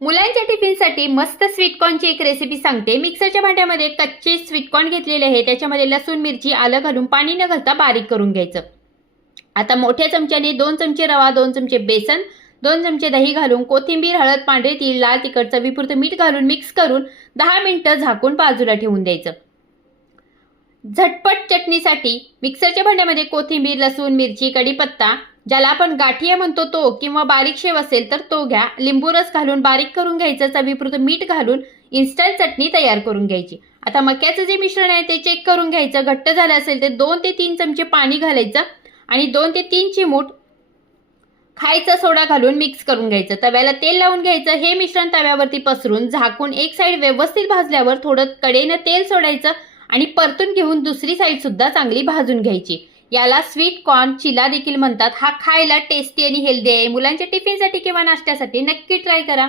मुलांच्या टिफिनसाठी मस्त स्वीटकॉर्नची एक रेसिपी सांगते। मिक्सरच्या भांड्यामध्ये कच्चे स्वीटकॉर्न घेतलेले आहे, त्याच्यामध्ये लसूण, मिरची, आलं घालून पाणी न घालता बारीक करून घ्यायचं। आता मोठ्या चमच्याने 2 चमचे रवा, 2 चमचे बेसन, 2 चमचे दही घालून कोथिंबीर, हळद, पांढरे तीळ, लाल तिखट, चवीपुरतं मीठ घालून मिक्स करून 10 मिनिटं झाकून बाजूला ठेवून द्यायचं। झटपट चटणीसाठी मिक्सरच्या भांड्यामध्ये कोथिंबीर, लसूण, मिरची, कढीपत्ता, ज्याला आपण गाठिया म्हणतो तो, किंवा बारीक शेव असेल तर तो घ्या, लिंबू रस घालून बारीक करून घ्यायचं। चवीपुरतं मीठ घालून इन्स्टंट चटणी तयार करून घ्यायची। आता मक्याचं जे मिश्रण आहे ते चेक करून घ्यायचं। घट्ट झालं असेल तर 2 ते 3 चमचे पाणी घालायचं आणि 2 ते 3 चिमूट खायचा सोडा घालून मिक्स करून घ्यायचं। तव्याला तेल लावून घ्यायचं। हे मिश्रण तव्यावरती पसरून झाकून एक साईड व्यवस्थित भाजल्यावर थोडं कडेनं तेल सोडायचं आणि परतून घेऊन दुसरी साईड सुद्धा चांगली भाजून घ्यायची। याला स्वीट कॉर्न चिला देखील म्हणतात। हा खायला टेस्टी आणि हेल्दी आहे। मुलांच्या टिफिनसाठी किंवा नाश्त्यासाठी नक्की ट्राय करा।